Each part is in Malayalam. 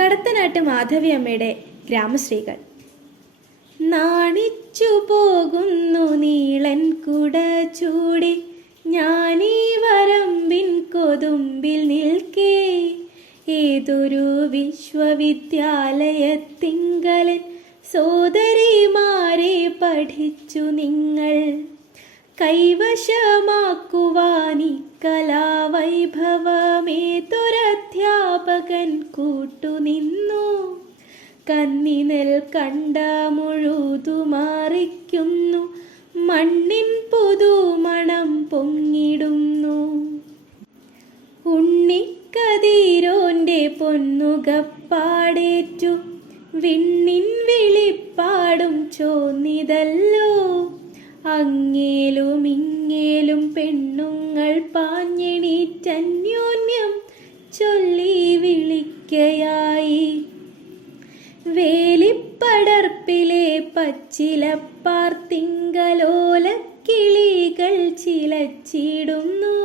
കടത്തനാട്ട് മാധവിയമ്മയുടെ ഗ്രാമശ്രീകൾ. നാണിച്ചു പോകുന്നു നീളൻ കുട ചൂടി ഞാനീ വരമ്പിൻ കൊതുമ്പിൽ നിൽക്കേ. ഏതൊരു വിശ്വവിദ്യാലയത്തിങ്കലൻ സോദരിമാരെ പഠിച്ചു നിങ്ങൾ. കൈവശമാക്കുവാനി കലാവൈഭവമേതൊരധ്യാപകൻ കന്നിനെൽ കണ്ട മുഴുതുമാറിക്കുന്നു മണ്ണിൻ പുതുമണം പൊങ്ങിടുന്നു. ഉണ്ണിക്കതിരോന്റെ പൊന്നുകപ്പാടേറ്റു. വിണ്ണിൻ വിളിപ്പാടും ചോന്നിതല്ലോ. അങ്ങേലും ഇങ്ങേലും പെണ്ണുങ്ങൾ പാഞ്ഞെണീറ്റന്യോന്യം പച്ചിലപ്പാർത്തിങ്കലോല കിളികൾ ചിലച്ചിടുന്നു.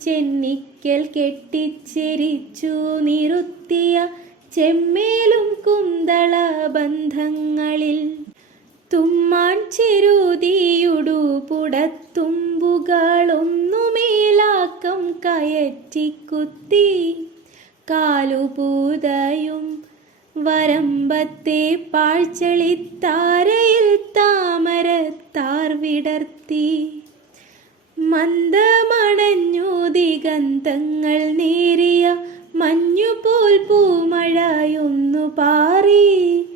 ചെന്നിക്കൽ കെട്ടിച്ചെരിച്ചു നിറുത്തിയ ചെമ്മേലും കുന്തള ബന്ധങ്ങളിൽ. തുമ്മാൻ ചെരുതിയുടു പുടത്തുമ്പുകളൊന്നുമേലാക്കം കയറ്റിക്കുത്തി കാലുപൂതയും വരമ്പത്തെ പാഴ്ചളിത്താരയിൽ താമരത്താർ വിടർത്തി. മന്ദമണഞ്ഞു ദിഗന്ധങ്ങൾ നേരിയ മഞ്ഞുപോൽ പൂമഴയൊന്നു പാറി.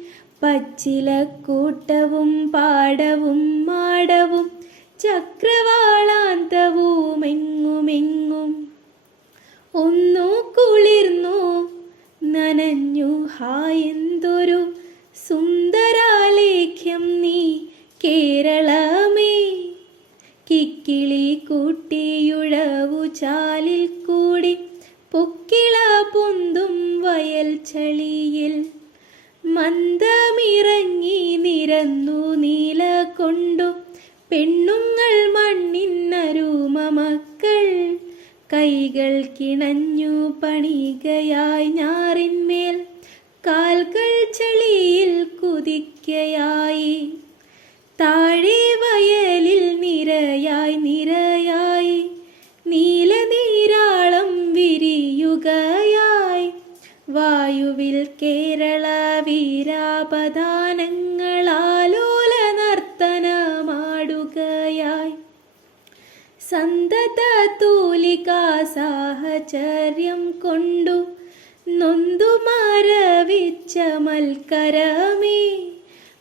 പച്ചിലക്കൂട്ടവും പാടവും മാടവും ചക്രവാളാന്തവും എങ്ങുമെങ്ങും ഒന്നു നനഞ്ഞു ഹായെന്തൊരു സുന്ദരാലേഖ്യം നീ കേരളമേ. കിക്കിളി കൂട്ടിയുഴവു ചാലിൽ കൂടി പൊക്കിള പൊന്തും വയൽ ചളിയിൽ. മന്ദമിറങ്ങി നിരന്നു നീല കൊണ്ടു പെണ്ണുങ്ങൾ മണ്ണിന്നരുമ മക്കൾ. കൈകൾ കിണഞ്ഞു പണികയായി ഞാറിന്മേൽ വായുവിൽ കേരള വീരാപദാനങ്ങളാലോല നർത്തനമാടുകയായി. സന്തത തൂലികാ സാഹചര്യം കൊണ്ടു നൊന്തു മരവിച്ച മൽക്കരമേ.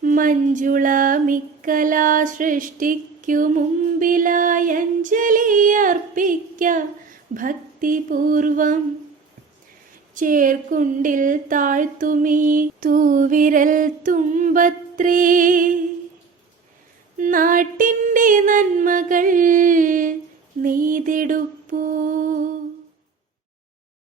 മഞ്ജുള മിക്കല സൃഷ്ടിക്കു മുമ്പിലായി അഞ്ജലി അർപ്പിക്ക ഭക്തിപൂർവം ചേർക്കുണ്ടിൽ താഴ്ത്തുമീ തൂവിരൽ തുമ്പത്രേ. നാട്ടിന്റെ നന്മകൾ നെയ്തെടുപ്പൂ